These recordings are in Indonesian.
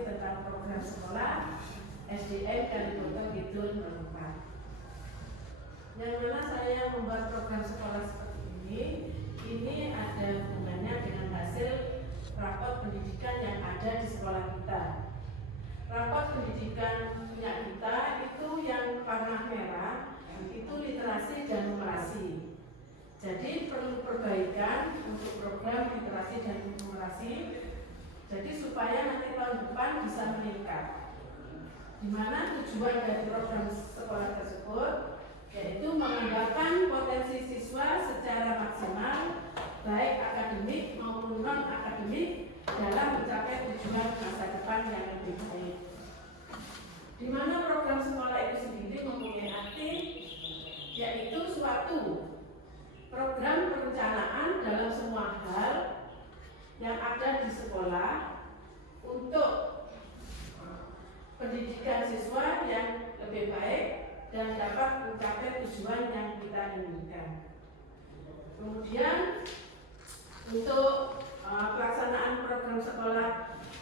informasi tentang program sekolah SDN Kalimantan Kidul Merupakan. Yang mana saya membuat program sekolah seperti ini ada hubungannya dengan hasil rapor pendidikan yang ada di sekolah kita. Rapor pendidikan punya kita itu yang warna merah itu literasi dan numerasi. Jadi perlu perbaikan untuk program literasi dan numerasi. Jadi supaya nanti tahun depan bisa meningkat. Di mana tujuan dari program sekolah tersebut yaitu mengembangkan potensi siswa secara maksimal baik akademik maupun non akademik dalam mencapai tujuan masa depan yang lebih baik. Di mana program sekolah itu sendiri mempunyai arti yaitu suatu program perencanaan dalam semua hal yang ada di sekolah untuk pendidikan siswa yang lebih baik dan dapat mencapai tujuan yang kita inginkan. Kemudian untuk pelaksanaan program sekolah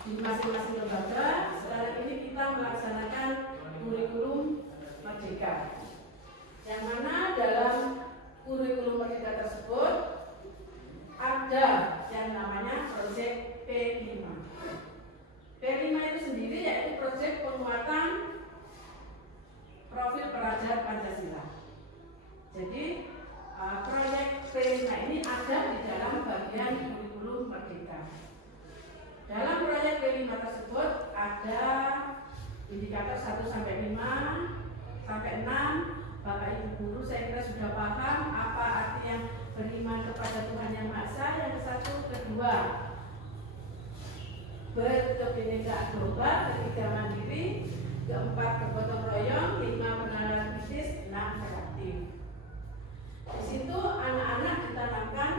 di masing-masing lembaga, sekarang ini kita melaksanakan kurikulum Merdeka. Yang mana dalam kurikulum Merdeka tersebut ada yang namanya proyek P5. P5 itu sendiri yaitu proyek penguatan profil pelajar Pancasila. Jadi proyek P5 ini ada di dalam bagian kurikulum Merdeka. Dalam proyek P5 tersebut ada indikator 1 sampai 5 sampai 6. Bapak Ibu guru saya kira sudah paham apa arti yang beriman kepada Tuhan Yang Maha Esa. Yang satu, kedua berkebinekaan global, ketiga mandiri, keempat bergotong royong, lima penanaman kritis, enam kreatif. Di situ anak-anak ditanamkan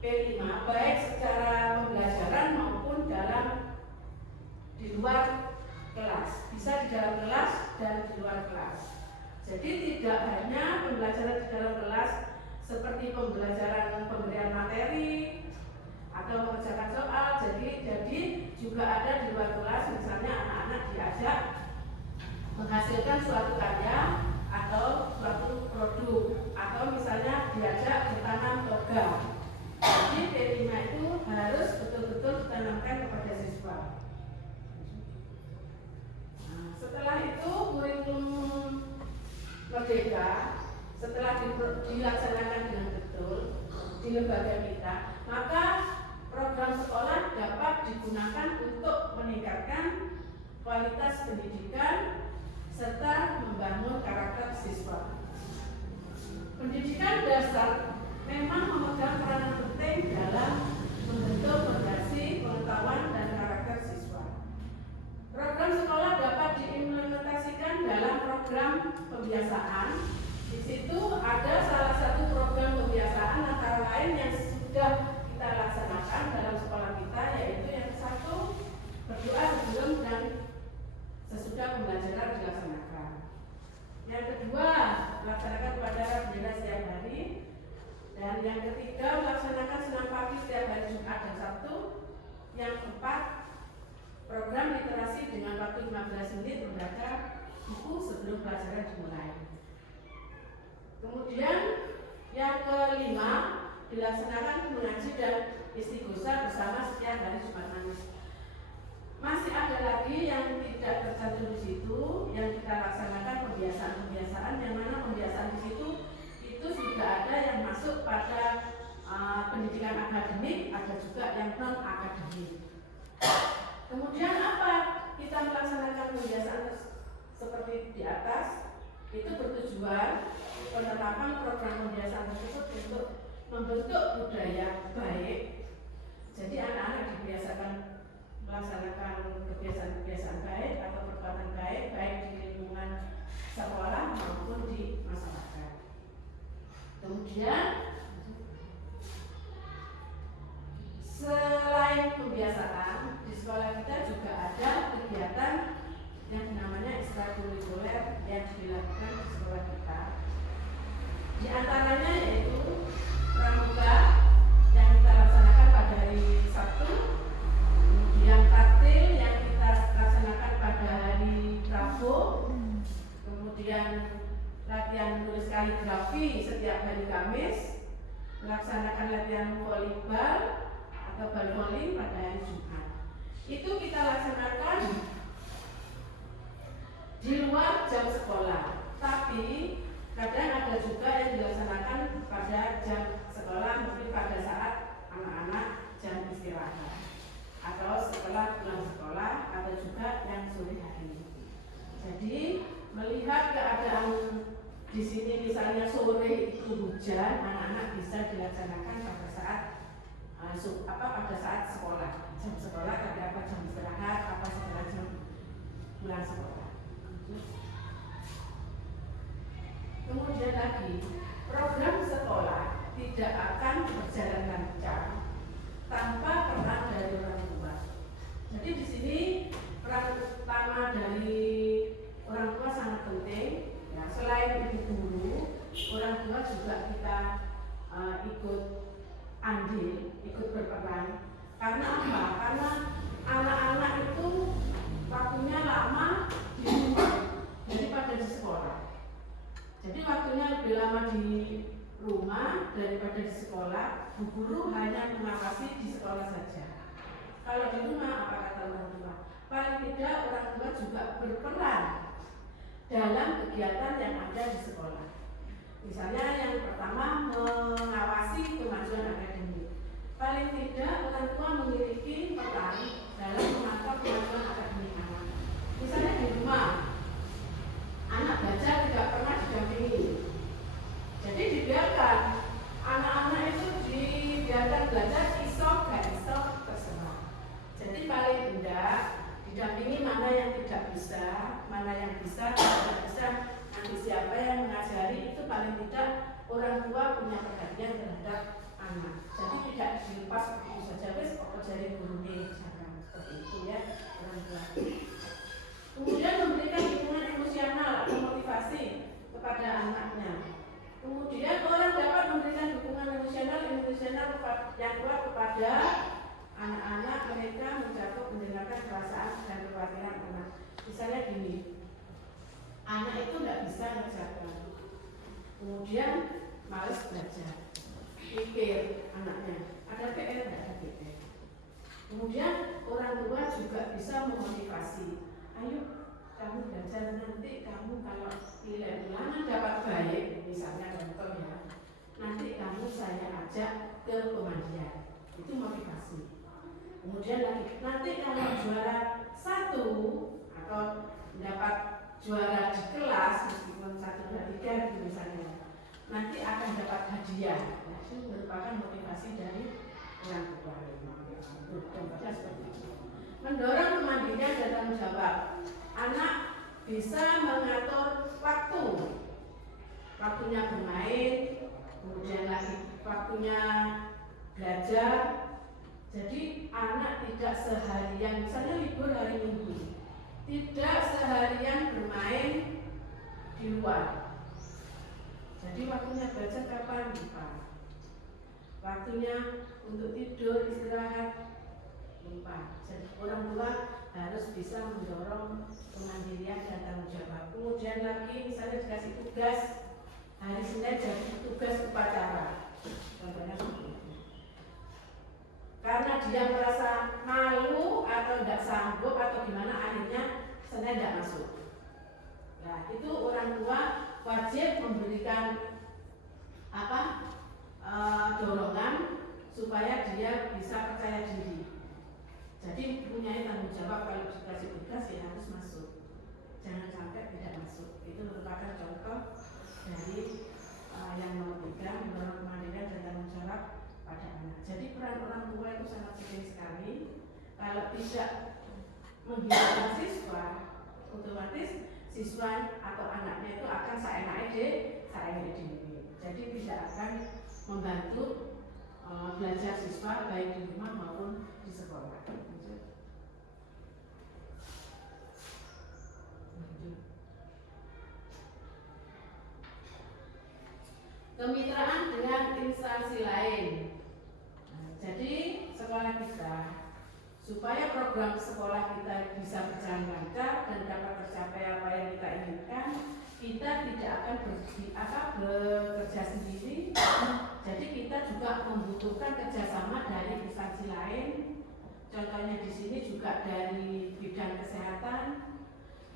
P5 baik secara pembelajaran maupun di luar kelas, bisa di dalam kelas dan di luar kelas. Jadi tidak hanya pembelajaran di dalam kelas seperti pembelajaran pemberian materi atau mengerjakan soal, jadi juga ada di luar kelas, misalnya anak-anak diajak menghasilkan suatu karya atau suatu produk, atau misalnya diajak bertanam toga. Jadi P5 itu harus betul-betul ditanamkan kepada siswa. Nah, setelah itu kurikulum Merdeka setelah dilaksanakan dengan betul di lembaga kita, maka program sekolah dapat digunakan untuk meningkatkan kualitas pendidikan serta membangun karakter siswa. Pendidikan dasar memang memegang peranan penting dalam membentuk fondasi pengetahuan dan karakter siswa. Program sekolah dapat diimplementasikan dalam program pembiasaan. Di situ ada salah satu program pembiasaan antara lain yang sudah kita laksanakan dalam sekolah kita, yaitu yang satu, berdoa sebelum dan sesudah pembelajaran dilaksanakan. Yang kedua, melaksanakan upacara bendera setiap hari. Dan yang ketiga, melaksanakan senam pagi setiap hari Jumat dan Sabtu. Yang keempat, program literasi dengan waktu 15 menit membaca buku sebelum pelajaran dimulai. Kemudian yang kelima, dilaksanakan mengaji dan istighosah bersama setiap hari Jumat Manis. Masih ada lagi yang tidak tercantum di situ, yang kita laksanakan pembiasaan-pembiasaan, yang mana pembiasaan di situ itu sudah ada yang masuk pada pendidikan akademik, ada juga yang non akademik. Kemudian apa kita melaksanakan pembiasaan seperti di atas? Itu bertujuan penerapan program pembiasaan tersebut untuk membentuk budaya baik. Jadi anak-anak dibiasakan melaksanakan kebiasaan-kebiasaan baik atau perbuatan baik, baik di lingkungan sekolah maupun di masyarakat. Kemudian selain pembiasaan, di sekolah kita juga ada kegiatan yang namanya ekstrakurikuler yang dilakukan di sekolah kita. Di antaranya yaitu pramuka yang kita laksanakan pada hari Sabtu, kemudian taktil yang kita melaksanakan latihan volleyball atau bal voli pada hari Jumat. Itu kita laksanakan di luar jam sekolah, tapi kadang ada juga yang dilaksanakan pada jam sekolah, mungkin pada saat anak-anak jam istirahat atau setelah pulang sekolah, atau juga yang sore hari. Jadi melihat keadaan di sini, misalnya sore itu hujan, anak-anak bisa dilaksanakan pada saat pada saat sekolah, jam sekolah, ada jam istirahat, setelah jam pulang sekolah. Kemudian lagi, program sekolah tidak akan berjalan lancar tanpa peran dari orang tua. Jadi di sini peran utama dari orang tua sangat penting. Ya, selain ibu guru, orang tua juga kita ikut andil, ikut berperan. Karena apa? Karena anak-anak itu waktunya lama di rumah daripada di sekolah. Jadi waktunya lebih lama di rumah daripada di sekolah. Bu guru hanya mengawasi di sekolah saja. Kalau di rumah, apa kata orang tua? Paling tidak orang tua juga berperan dalam kegiatan yang ada di sekolah. Misalnya yang pertama, mengawasi kemajuan akademik. Paling tidak orang tua memiliki peran dalam memantau kemajuan akademik anak. Misalnya di rumah, anak belajar tidak pernah didampingi. Jadi dibiarkan anak-anak itu dibiarkan belajar iso terserah. Jadi paling tidak didampingi mana yang tidak bisa, mana yang bisa, tidak bisa. Nanti siapa yang mengajari, itu paling tidak orang tua punya perhatian terhadap anak. Jadi tidak dilepas begitu saja, wes pokok jari guru jangan seperti itu ya orang tua. Kemudian memberikan dukungan emosional atau motivasi kepada anaknya. Kemudian orang dapat memberikan dukungan emosional yang kuat kepada anak-anak mereka mencakup mendengarkan perasaan dan kekhawatiran anak. Misalnya gini, anak itu tidak bisa mengerjakan, kemudian malas belajar, pikir anaknya ada PR, tidak ada PR. Kemudian orang tua juga bisa memotivasi, ayo kamu belajar, nanti kamu kalau nilai ulangan dapat baik, misalnya contoh ya, nanti kamu saya ajak ke pemandian, itu motivasi. Kemudian lagi, nanti kalau juara 1 atau dapat juara di kelas, meskipun 1, 2, 3 gitu misalnya, nanti akan dapat hadiah. Nah, itu merupakan motivasi dari orang tua. Contohnya seperti itu. Mendorong kemandirian dan tanggung jawab. Anak bisa mengatur waktunya bermain, kemudian lagi waktunya belajar. Jadi anak tidak seharian, misalnya libur hari Minggu, tidak seharian bermain di luar. Jadi waktunya belajar kapan? Lupa. Waktunya untuk tidur, istirahat, lupa. Jadi orang tua harus bisa mendorong kemandirian dan tanggung jawab. Kemudian lagi misalnya dikasih tugas hari Senin, jadi tugas upacara, contohnya seperti itu. Karena dia merasa malu atau tidak sanggup atau gimana, akhirnya Senin tidak masuk. Nah, itu orang tua wajib memberikan dorongan supaya dia bisa percaya diri. Jadi punya tanggung jawab, kalau dikasih tugas ya harus masuk. Jangan sampai tidak masuk. Itu merupakan contoh dari yang nomor 3, mendorong kemandirian dan tanggung jawab pada anak. Jadi peran orang tua itu sangat penting sekali. Kalau tidak menghidupkan siswa, otomatis siswa atau anaknya itu akan seenaknya diri. Jadi tidak akan membantu belajar siswa baik di rumah maupun di sekolah. Kemitraan dengan instansi lain. Jadi sekolah kita, supaya program sekolah kita bisa berjalan lancar dan dapat tercapai apa yang kita inginkan, kita tidak akan bekerja sendiri, jadi kita juga membutuhkan kerjasama dari instansi lain. Contohnya di sini juga dari bidang kesehatan,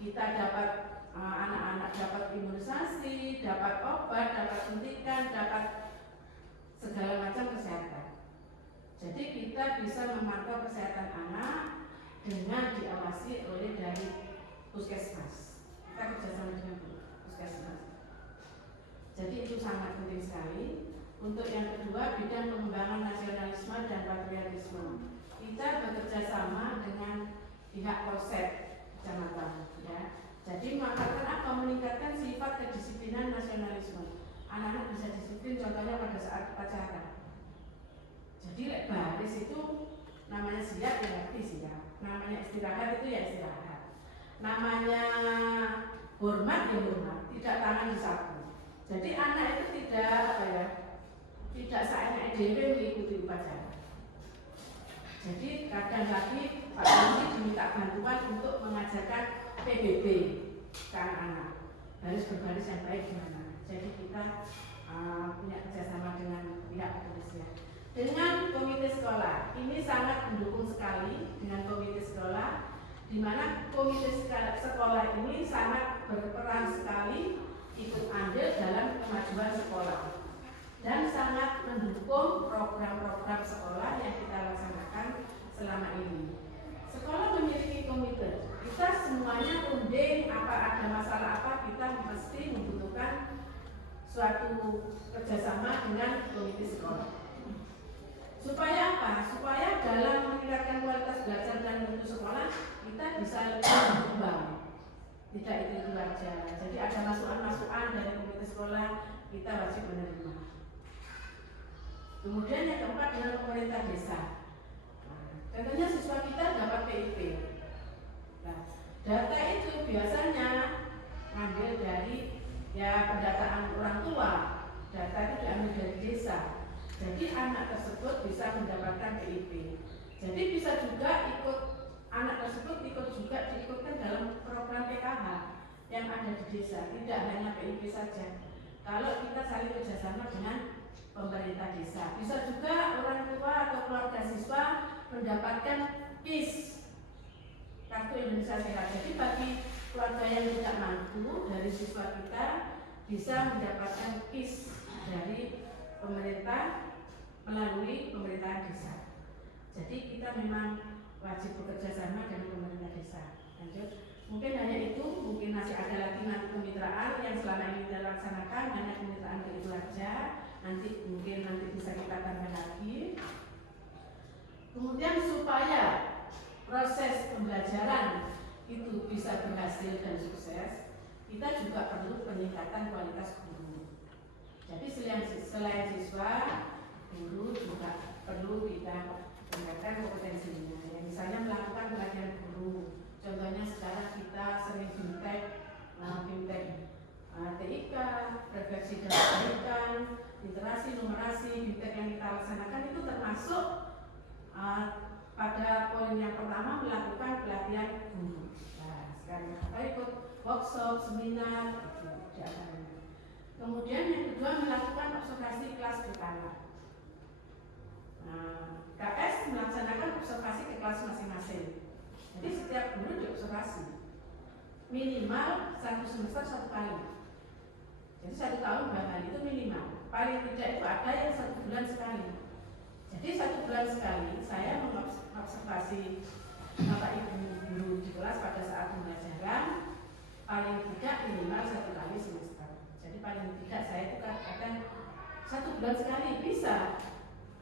kita dapat anak-anak dapat imunisasi, dapat obat, dapat suntikan, dapat segala macam kesehatan. Jadi kita bisa memantau kesehatan anak dengan diawasi oleh dari puskesmas. Kita kerjasama dengan puskesmas. Jadi itu sangat penting sekali. Untuk yang kedua, bidang pengembangan nasionalisme dan patriotisme. Kita bekerja sama dengan pihak Polsek kecamatan, ya. Jadi mengatakan apa? Meningkatkan sifat kedisiplinan nasionalisme. Anak-anak bisa disiplin, contohnya pada saat upacara. Jadi baris itu namanya siap ya berarti siap. Namanya istirahat itu ya istirahat. Namanya hormat ya hormat. Tidak tangan disapu. Jadi anak itu tidak seenak dewe mengikuti upacara. Jadi kadang lagi Pak Polisi diminta bantuan untuk mengajarkan PBB ke anak-anak, baris berbaris yang baik gimana. Jadi kita punya kerjasama dengan pihak kepolisian. Dengan komite sekolah, ini sangat mendukung sekali dengan komite sekolah, di mana komite sekolah ini sangat berperan sekali ikut andil dalam kemajuan sekolah dan sangat mendukung program-program sekolah yang kita laksanakan selama ini. Sekolah memiliki komite, kita semuanya runding apa ada masalah apa, kita mesti membutuhkan suatu kerjasama dengan komite sekolah. Supaya apa? Supaya dalam meningkatkan kualitas belajar dan mutu sekolah kita bisa lebih berkembang. Tidak itu saja. Jadi ada masukan-masukan dari komite sekolah, kita wajib menerima. Kemudian yang keempat adalah pemerintah desa. Contohnya siswa kita dapat PIP. Nah, data itu biasanya ngambil dari pendataan orang tua. Data itu diambil dari desa. Jadi anak tersebut bisa mendapatkan PIP. Jadi bisa juga anak tersebut diikutkan dalam program PKH yang ada di desa. Tidak hanya PIP saja. Kalau kita saling kerjasama dengan pemerintah desa, bisa juga orang tua atau keluarga siswa mendapatkan KIS, Kartu Indonesia Sehat. Jadi bagi keluarga yang tidak mampu dari siswa kita bisa mendapatkan KIS dari pemerintah melalui pemerintahan desa. Jadi kita memang wajib bekerja sama dengan pemerintah desa. Lanjut. Mungkin hanya itu, mungkin masih ada lagi nanti kemitraan yang selama ini kita laksanakan, hanya kemitraan itu saja. Nanti bisa kita tambah lagi. Kemudian supaya proses pembelajaran itu bisa berhasil dan sukses, kita juga perlu peningkatan kualitas guru. Jadi selain siswa, guru juga perlu kita meningkatkan kompetensinya. Yang misalnya melakukan pelatihan guru. Contohnya sekarang kita sering fintech TIK, refleksi dan pendidikan, literasi, numerasi, fintech yang kita laksanakan itu termasuk pada poin yang pertama melakukan pelatihan guru. Nah, sekarang kita ikut workshop, seminar, kemudian yang kedua melakukan observasi kelas berkala. KS melaksanakan observasi ke kelas masing-masing. Jadi setiap guru diobservasi minimal 1 semester 1 kali. Jadi 1 tahun 2 kali itu minimal. Paling tidak itu ada yang 1 bulan sekali. Jadi 1 bulan sekali saya mengobservasi bapak ibu guru di kelas pada saat pembelajaran, paling tidak minimal 1 kali semester. Jadi paling tidak saya itu kadang 1 bulan sekali bisa.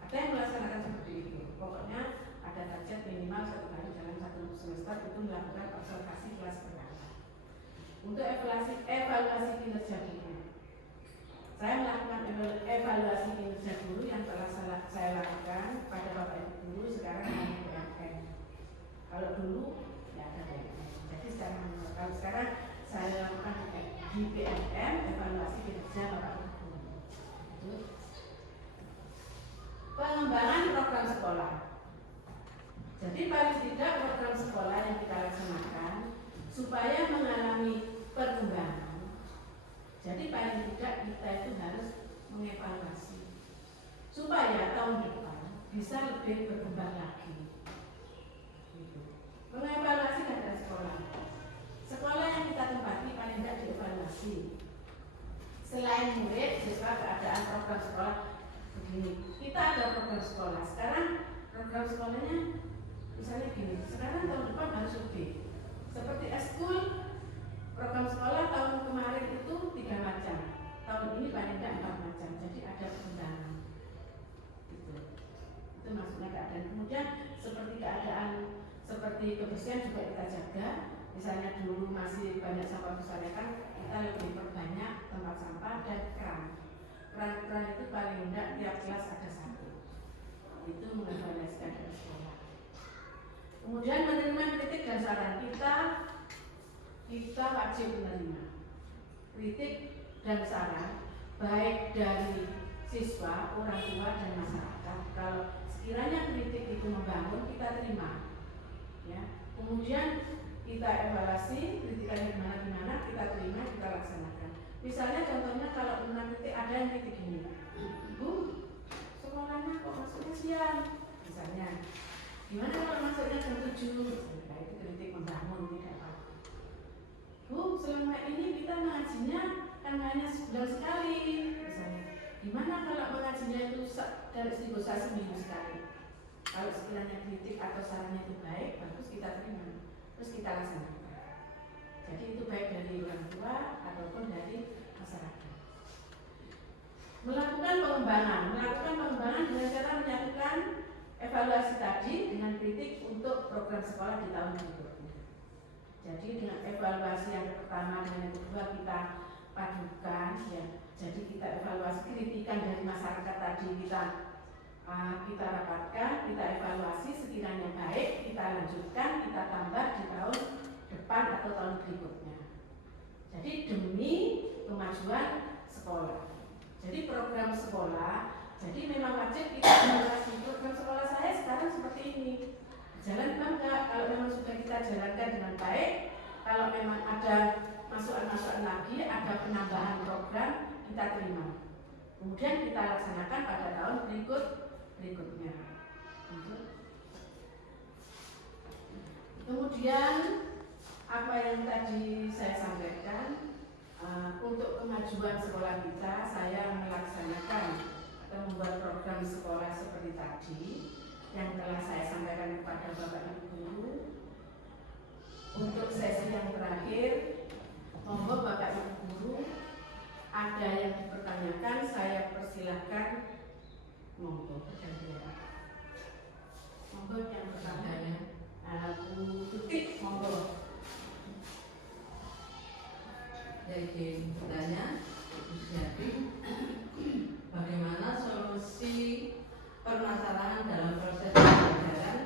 Ada yang melaksanakan seperti itu. Pokoknya ada target minimal 1 kali dalam 1 semester itu melakukan observasi kelas berkala. Untuk evaluasi kinerja guru, saya melakukan evaluasi kinerja guru yang telah saya lakukan pada bapak ibu guru sekarang hanya BMN. Kalau dulu ya ada BMN. Jadi kalau sekarang saya lakukan di BMN evaluasi kinerja bapak ibu guru. Pengembangan program sekolah. Jadi paling tidak program sekolah yang kita laksanakan supaya mengalami perkembangan. Jadi paling tidak kita itu harus mengevaluasi kebersihan juga kita jaga. Misalnya dulu masih banyak sampah berserakan, kita lebih perbanyak tempat sampah dan keran. Keran itu paling rendah tiap kelas ada satu. Itu mengevaluasikan dari sekolah. Kemudian menerima kritik dan saran, kita wajib menerima kritik dan saran baik dari siswa, orang tua dan masyarakat. Kalau sekiranya kritik itu membangun, kita terima. Ya. Kemudian kita evaluasi kritikannya gimana, kita terima, kita laksanakan. Misalnya contohnya kalau pernah kritik, ada yang kritik gini, Bu, sekolahnya kok masuknya siang, misalnya. Gimana kalau masuknya jam 7? Nah, itu kritik membangun, tidak apa. Bu, selama ini kita mengajinya kan hanya sebulan sekali, misalnya. Gimana kalau mengajinya itu dari seminggu sekali? Kalau sekiranya kritik atau sarannya itu baik, bagus, kita terima, terus kita laksanakan. Jadi itu baik dari orang tua ataupun dari masyarakat. Melakukan pengembangan dengan cara menyatukan evaluasi tadi dengan kritik untuk program sekolah di tahun berikutnya. Jadi dengan evaluasi yang pertama dengan yang kedua kita padukan, ya. Jadi kita evaluasi kritikan dari masyarakat tadi kita rapatkan, kita evaluasi, sekiranya baik kita lanjutkan, kita tambah di tahun depan atau tahun berikutnya. Jadi demi kemajuan sekolah. Jadi program sekolah, jadi memang wajib kita evaluasi program sekolah saya sekarang seperti ini. Jalan bangga, kalau memang sudah kita jalankan dengan baik, kalau memang ada masukan-masukan lagi, ada penambahan program, kita terima. Kemudian kita laksanakan pada tahun berikutnya. Kemudian apa yang tadi saya sampaikan, untuk kemajuan sekolah kita, saya melaksanakan atau membuat program sekolah seperti tadi yang telah saya sampaikan kepada Bapak Ibu Guru. Untuk sesi yang terakhir, monggo Bapak Ibu Guru, ada yang dipertanyakan, saya persilahkan. Monggo bergantian. Monggo yang pertanyaannya, Bu Tutik, monggo. Jadi bertanya, jadi bagaimana solusi permasalahan dalam proses pembelajaran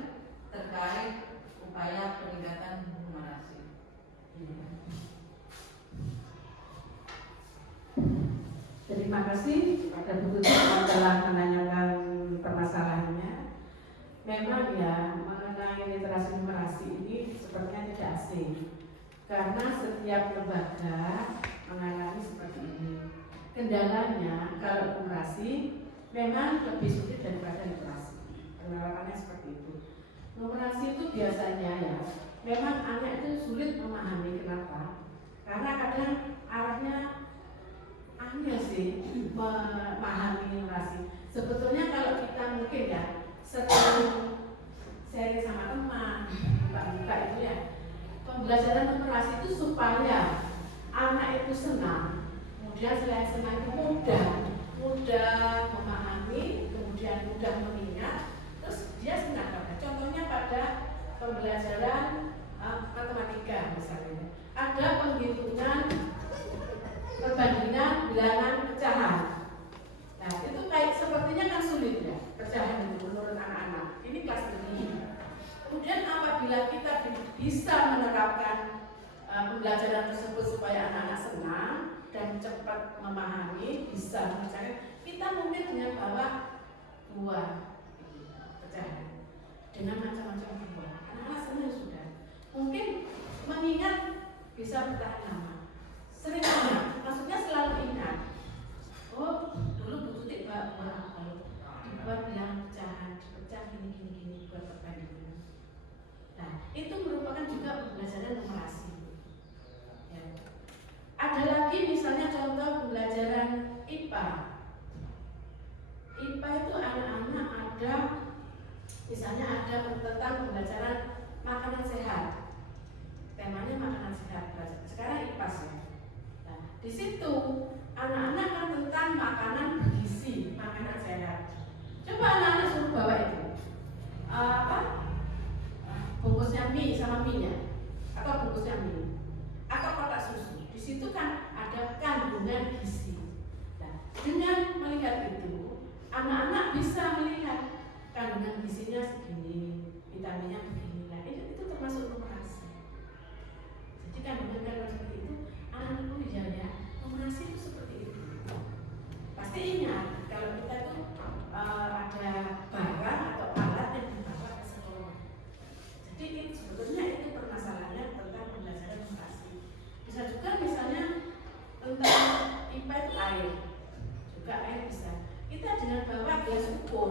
terkait upaya peningkatan numerasi? Terima kasih pada Bu Tutik yang telah menanyakan permasalahannya. Memang ya, mengenai literasi numerasi ini sepertinya tidak asing, karena setiap lembaga mengalami seperti ini. Kendalanya kalau numerasi memang lebih sulit daripada literasi. Penerapannya seperti itu. Numerasi itu biasanya ya, memang anak itu sulit memahami. Kenapa? Karena kadang arahnya angel sih memahami numerasi. Sebetulnya kalau kita mungkin ya sering seri sama teman, buka-buka itu ya, pembelajaran numerasi itu supaya anak itu senang, kemudian selain senang itu mudah memahami, kemudian mudah mengingat, terus dia senang. Contohnya pada pembelajaran matematika misalnya, ada penghitungan perbandingan bilangan pecahan. Nah itu kayak sepertinya kan sulit ya pecahan itu menurut anak-anak. Ini kelas tinggi. Kemudian apabila kita bisa menerapkan pembelajaran tersebut supaya anak-anak senang dan cepat memahami, bisa mengerjakan, kita mungkin dengan bawa buah pecahan dengan macam-macam buah. Anak-anak senang sudah. Mungkin mengingat bisa bertahan lama. Sering ingat, maksudnya selalu ingat. Oh, dulu Bu Tutik buat kalau dibuat bilang pecahan, dipecah gini buat perbandingan. Nah, itu merupakan juga pembelajaran numerasi. Ya. Ada lagi misalnya contoh pembelajaran IPA. IPA itu anak-anak ada, misalnya ada tentang pembelajaran makanan sehat. Temanya makanan sehat. Sekarang bagusnya mie atau kotak susu. Di situ kan ada kandungan gizi. Nah, dengan melihat itu, anak-anak bisa melihat kandungan gizinya segini, vitaminnya begini. Nah, itu termasuk numerasi. Jadi kandungan seperti itu, anak-anak ya, numerasi itu seperti itu. Pasti ingat kalau kita tuh ada barang atau alat yang dibawa ke sekolah. Jadi sebetulnya itu permasalahannya tentang pembelajaran numerasi. Bisa juga misalnya tentang IPA itu air, juga air bisa. Kita dengan bawa gelas ukur.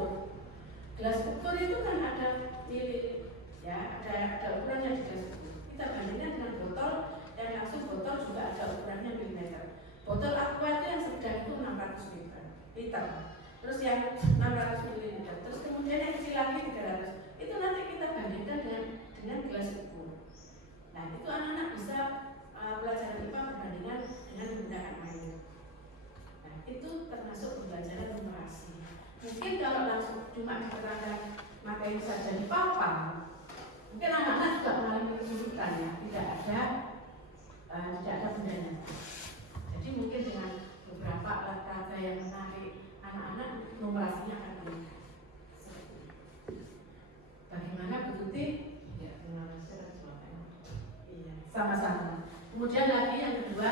Gelas ukur itu kan ada milik, ya, ada ukurannya di gelas ukur. Kita bandingkan dengan botol yang langsung botol juga ada ukurannya milimeter. Botol aqua itu yang sedang itu 600 liter. Terus yang 600 ml. Terus kemudian yang kecil lagi 300. Itu nanti kita bandingkan dengan gelas ukur. Nah, itu anak-anak bisa pelajaran IPA perbandingan dengan menggunakan air. Nah, itu termasuk pembelajaran numerasi. Mungkin kalau langsung cuma diterangkan materi saja di papan, mungkin anak-anak juga mengalami kesulitan ya, tidak ada bendanya. Jadi mungkin dengan beberapa alat peraga yang menarik anak-anak, numerasinya akan meningkat. Bagaimana Bu Tuti? Ya, numerasi dan sebagainya. Iya, sama-sama. Kemudian lagi yang kedua,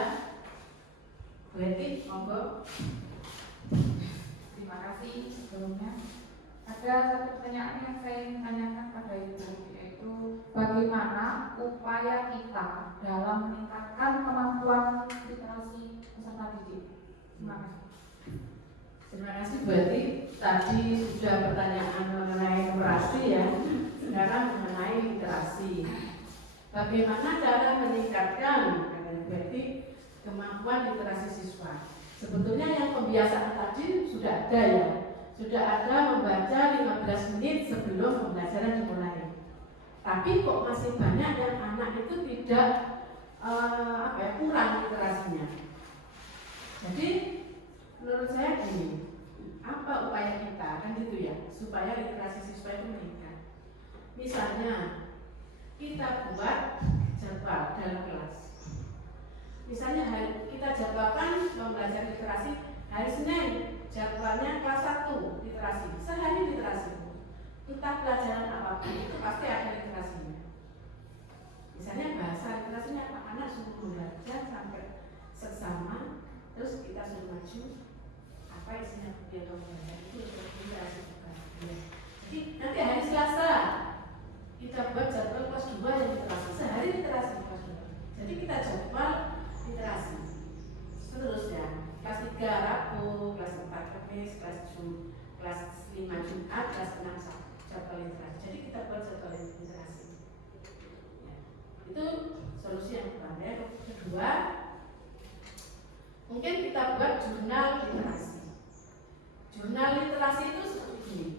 Bu Eti, monggo. Terima kasih sebelumnya. Ada satu pertanyaan yang saya ingin tanyakan pada Ibu, yaitu bagaimana upaya kita dalam meningkatkan kemampuan literasi peserta didik. Terima kasih. Terima kasih Bu Eti. Tadi sudah pertanyaan mengenai numerasi ya, sekarang mengenai literasi. Bagaimana cara meningkatkan, kata Bu Eti, kemampuan literasi siswa? Sebetulnya yang pembiasaan tadi sudah ada ya, sudah ada membaca 15 menit sebelum pembelajaran dimulai. Tapi kok masih banyak yang anak itu tidak kurang literasinya. Jadi menurut saya gini, apa upaya kita kan gitu ya, supaya literasi siswa itu meningkat. Misalnya kita buat jadwal dalam kelas. Misalnya kita jadwalkan pembelajaran literasi hari Senin, jadwalnya kelas 1 literasi, sehari literasi. Entah pelajaran apapun itu pasti ada literasinya. Misalnya bahasa literasinya anak suruh membaca sampai seksama, terus kita suruh maju apa isinya dia membaca itu literasi juga. Jadi nanti hari Selasa kita buat jadwal kelas 2 yang literasi, sehari literasi kelas 2. Jadi kita jadwal literasi. Seterusnya kelas 3 Rabu, kelas 4 Kamis, kelas 5 Jumat, kelas 6 Sabtu jadwal literasi. Jadi kita buat jadwal literasi. Ya. Itu solusi yang pertama. Yang kedua, mungkin kita buat jurnal literasi. Jurnal literasi itu seperti ini.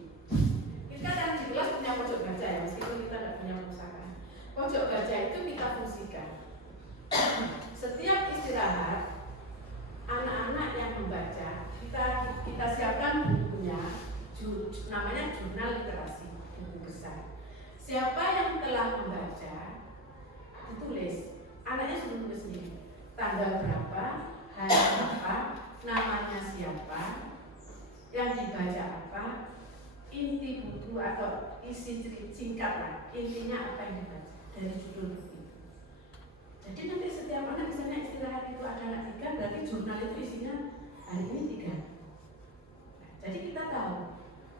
Kita kan di kelas punya pojok baca ya, meskipun kita tidak punya perpustakaan. Pojok baca itu kita fungsikan. Setiap istirahat, anak-anak yang membaca, kita siapkan bukunya, namanya jurnal literasi, buku besar. Siapa yang telah membaca, ditulis. Anaknya sudah tulis sendiri. Tanggal berapa, hari apa, namanya siapa, yang dibaca apa, inti buku atau isi singkat lah, intinya apa yang dibaca dari judul buku. Jadi nanti setiap anak misalnya istirahat itu ada anak 3, berarti jurnal itu isinya hari ini 3. Nah, jadi kita tahu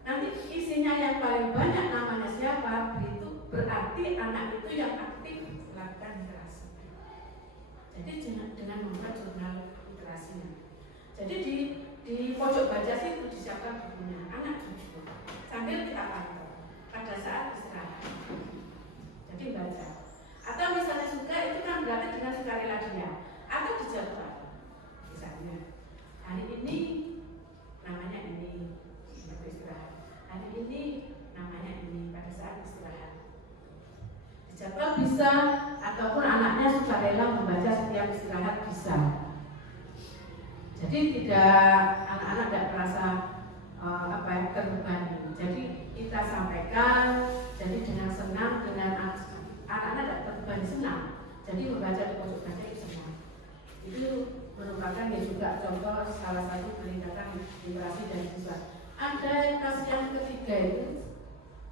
nanti isinya yang paling banyak namanya siapa, itu berarti anak itu yang aktif melakukan literasi. Jadi dengan membuat jurnal literasinya. Jadi di pojok baca situ disiapkan bukunya, anak jujur sambil kita pantau pada saat istirahat. Jadi baca. Atau misalnya suka itu kan berarti dengan sukarela dia. Atau dijadwal. Misalnya hari ini namanya ini waktu istirahat. Hari ini namanya ini pada saat istirahat. Dijadwal bisa, ataupun anaknya sukarela membaca setiap istirahat bisa. Jadi tidak anak-anak tidak merasa terbebani. Jadi kita sampaikan, jadi dengan senang, dengan anak-anak tidak terbebani, senang. Jadi membaca di pojok kaca itu semua. Itu merupakan ya juga contoh salah satu peningkatan literasi dari siswa. Ada kasus yang ketiga itu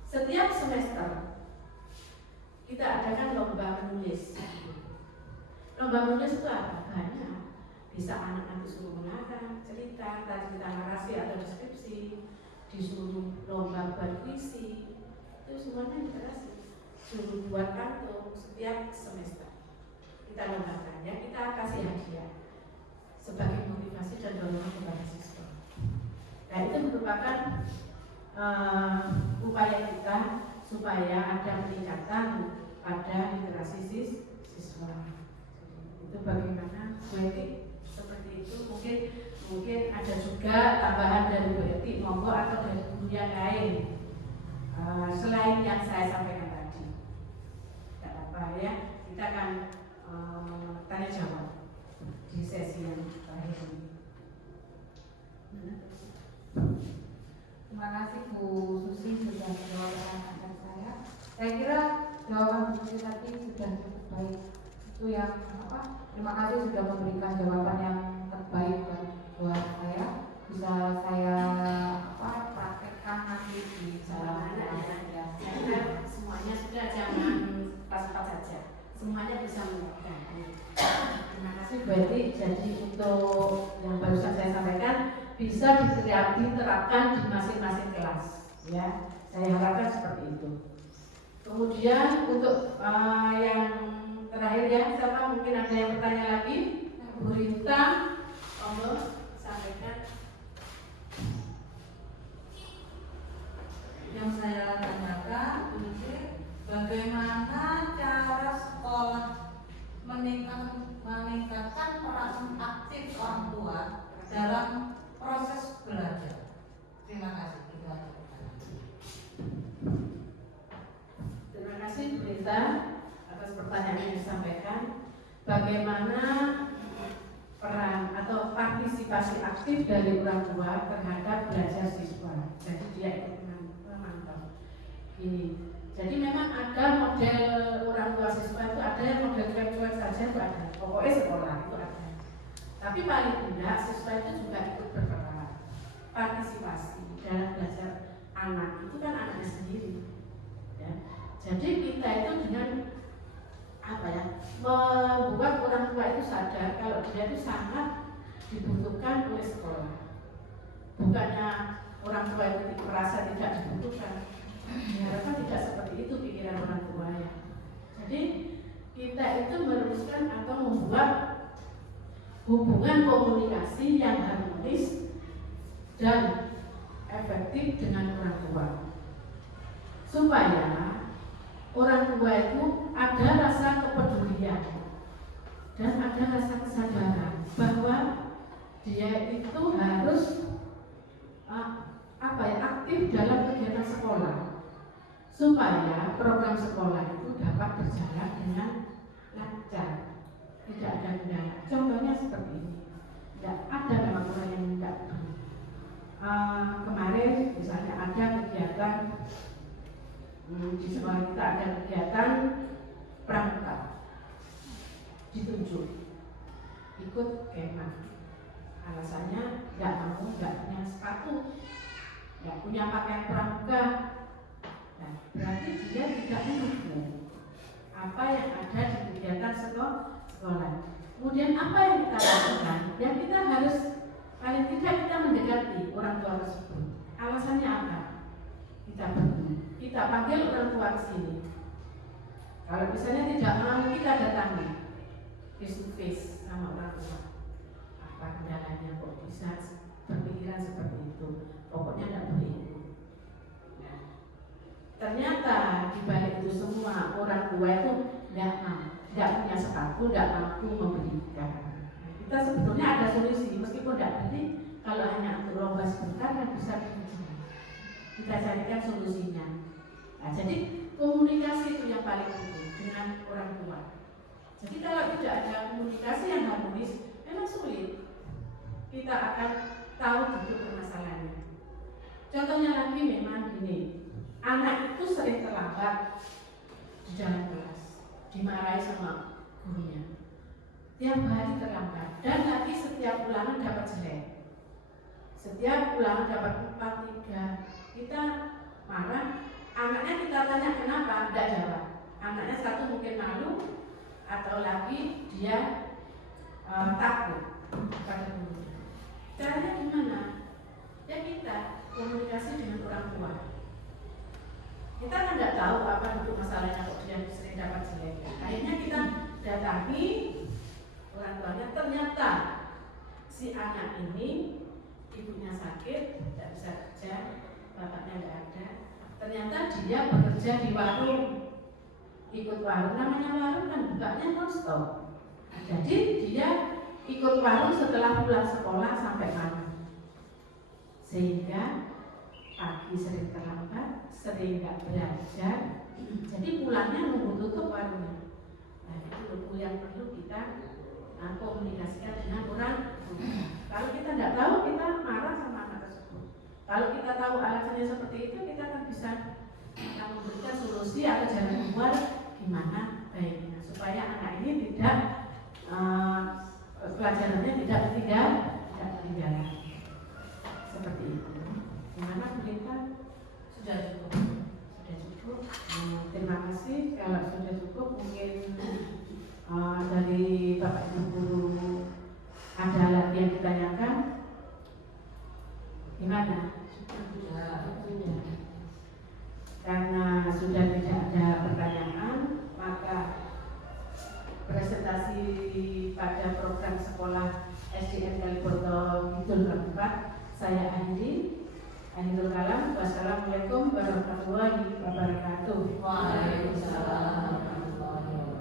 setiap semester kita adakan lomba menulis. Lomba menulis itu apa? Banyak. Bisa anak-anak disuruh mengarang cerita, cerita narasi atau deskripsi, disuruh lomba buat puisi, itu semuanya literasi. Suruh buat kartu setiap semester. Kita lombakan, ya kita kasih hadiah sebagai motivasi dan dorongan kepada siswa. Nah itu merupakan upaya kita supaya ada peningkatan pada literasi siswa. Itu bagaimana Bu Eti seperti itu. Mungkin ada juga tambahan dari Bu Eti, monggo, atau dari guru yang lain selain yang saya sampaikan tadi. Tidak apa ya, kita akan tanya jawab di sesi yang terakhir ini. Terima kasih Bu Susi sudah menjawab pertanyaan saya. Saya kira jawaban Bu Susi tadi sudah cukup baik. Itu yang terima kasih sudah memberikan jawaban yang terbaik buat saya. Bisa saya praktekkan nanti di dalam ya. Semuanya sudah, jangan pas-pas saja. Semuanya bisa melakukan. Terima kasih Bu Eti. Jadi untuk yang barusan saya sampaikan bisa diterapkan di masing-masing kelas, ya. Saya harapkan seperti itu. Kemudian untuk yang terakhir ya, siapa mungkin ada yang bertanya lagi? Bu Rita, monggo sampaikan. Yang saya tanyakan, bagaimana cara sekolah meningkatkan peran aktif orang tua dalam proses belajar? Terima kasih. Itu aja. Terima kasih Bu Rita atas pertanyaan yang disampaikan. Bagaimana peran atau partisipasi aktif dari orang tua terhadap belajar siswa? Jadi dia ikut memantau. Ini. Jadi memang ada model orang tua siswa itu ada yang model cuek-cuek saja itu ada. Pokoknya sekolah itu ada. Tapi paling tidak siswa itu juga ikut berperan, partisipasi dalam belajar anak itu kan anaknya sendiri. Ya. Jadi kita itu dengan membuat orang tua itu sadar kalau dia itu sangat dibutuhkan oleh sekolah. Bukannya orang tua itu merasa tidak dibutuhkan. Diharapkan tidak seperti itu pikiran orang tua ya. Jadi kita itu meneruskan atau membuat hubungan komunikasi yang harmonis dan efektif dengan orang tua, supaya orang tua itu ada rasa kepedulian dan ada rasa kesadaran bahwa dia itu harus aktif dalam kegiatan sekolah, supaya program sekolah itu dapat berjalan dengan lancar, tidak ada kendala. Contohnya seperti ini, tidak ada memang orang yang tidak peduli. Kemarin misalnya ada kegiatan di sekolah kita, ada kegiatan pramuka, ditunjuk ikut kemah. Alasannya tidak punya sepatu, tidak punya pakaian pramuka. Nah, berarti dia tidak mendukung apa yang ada di kegiatan sekolah. Kemudian apa yang kita lakukan? Ya kita harus paling tidak kita mendekati orang tua tersebut. Alasannya apa? Kita panggil orang tua ke sini. Kalau misalnya tidak mau, kita datangi face to face sama orang tua. Apa kendalanya kok bisa berpikiran seperti itu? Pokoknya tidak boleh itu. Nah, ternyata di balik itu semua orang tua itu tidak punya sepatu, tidak mampu membelikan. Kita sebetulnya ada solusi, meskipun tidak beli, kalau hanya untuk lomba sebentar kan bisa kita carikan solusinya. Nah, jadi komunikasi itu yang paling penting dengan orang tua. Jadi kalau tidak ada komunikasi yang harmonis, memang sulit kita akan tahu duduk permasalahannya. Contohnya lagi memang gini, anak itu sering terlambat di dalam kelas, dimarahi sama gurunya. Tiap hari terlambat dan lagi setiap ulangan dapat jelek. Setiap ulangan dapat 4, 3. Kita marah, anaknya kita tanya kenapa, tidak jawab. Anaknya satu mungkin malu atau lagi dia takut pada gurunya. Caranya gimana? Ya kita komunikasi dengan orang tua. Kita kan tidak tahu apa duduk masalahnya kok dia sering dapat jelek. Akhirnya kita datangi orang tuanya, ternyata si anak ini ibunya sakit, tidak bisa kerja, bapaknya tidak ada. Ternyata dia bekerja di warung, ikut warung, namanya warung kan bukanya non-stop. Jadi dia ikut warung setelah pulang sekolah sampai malam, sehingga pagi sering terlambat, sering nggak belajar, jadi pulangnya nunggu tutup warungnya. Nah itu yang perlu kita komunikasikan dengan orang. Kalau kita tidak tahu, kita marah sama anak tersebut. Kalau kita tahu alasannya seperti itu, kita akan bisa memberikan solusi atau jalan keluar gimana baiknya supaya anak ini tidak pelajarannya tidak ketinggalan. Seperti itu. Gimana pemerintah? Sudah cukup. Sudah cukup. Terima kasih. Kalau sudah cukup, mungkin dari Bapak Ibu guru ada lagi yang ditanyakan? Gimana? Sudah. Karena sudah tidak ada pertanyaan, maka presentasi pada program sekolah SDN Kaliboto Kidul keempat saya akhiri. Akhirul kalam. Wassalamualaikum warahmatullahi wabarakatuh. Waalaikumsalam warahmatullahi wabarakatuh.